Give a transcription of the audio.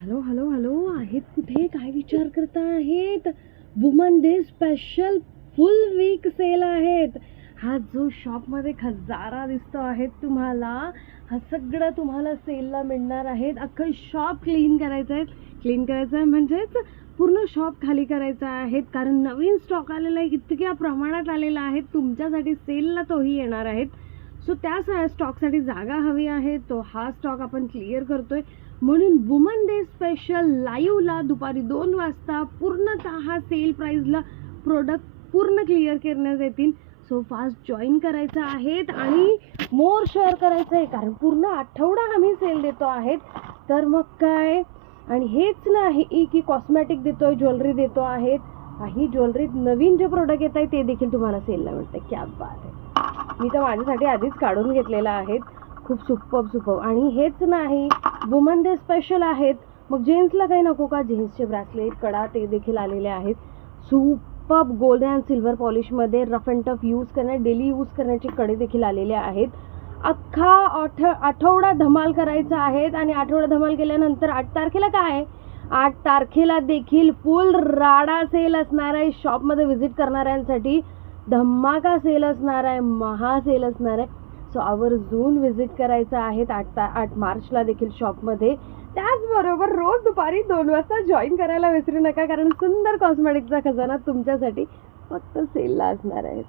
Hello hello hello, आहेत कुठे? काय विचार करता आहेत? Woman day special full week sale आहेत. हा जो शॉपमध्ये खजारा दिसतो आहे तुम्हाला, हा सगळं तुम्हाला सेलला मिळणार आहेत. अख्खं शॉप क्लीन करायचं आहे. क्लीन करायचं आहे म्हणजेच पूर्ण शॉप खाली करायचा आहे, कारण नवीन स्टॉक आलेला आहे, इतक्या प्रमाणात आलेला आहे. तुमच्यासाठी सेलला तोही येणार आहेत. सो त्या स्टॉकसाठी जागा हवी आहे, तो हा स्टॉक आपण क्लिअर करतोय. म्हणून वुमन डे स्पेशल लाईव्हला दुपारी 2 वाजता पूर्णतः सेल प्राईजला प्रोडक्ट पूर्ण क्लिअर करण्यात येतील. सो फास्ट जॉईन करायचं आहेत आणि मोर शेअर करायचं आहे, कारण पूर्ण आठवडा आम्ही सेल देतो आहेत. तर मग काय, आणि हेच नाही की कॉस्मॅटिक देतोय, ज्वेलरी देतो आहेत. काही ज्वेलरीत नवीन जे प्रोडक्ट येत आहे ते देखील तुम्हाला सेलला मिळतं. क्या बात आहे. मी तर माझ्यासाठी आधीच काढून घेतलेला आहेत. खूप सुपर्ब. आणि हेच नाही, वुमन डे स्पेशल आहेत. मग जेंट्सला काही नको का? जेंट्सचे ब्रेसलेट, कडा ते देखील आलेले आहेत. सुपर्ब गोल्ड अँड सिल्वर पॉलिशमध्ये rough and tough use daily use करण्याचे कडे देखील आलेले आहेत. अख्खा आठवडा धमाल करायचा आहेत. आणि आठवडा धमाल केल्यानंतर 8 तारखेला काय आहे? 8 तारखेला देखील फुल राडा सेल असणार आहे. शॉपमध्ये व्हिजिट करणाऱ्यांसाठी धमाका सेल असणार आहे, महा सेल असणार आहे. सो आवर्जून व्हिजिट करायचं आहे 8 मार्चला देखील शॉपमध्ये. त्याचबरोबर रोज दुपारी 2 वाजता जॉईन करायला विसरू नका, कारण सुंदर कॉस्मेटिकचा खजाना तुमच्यासाठी फक्त सेलला असणार आहे.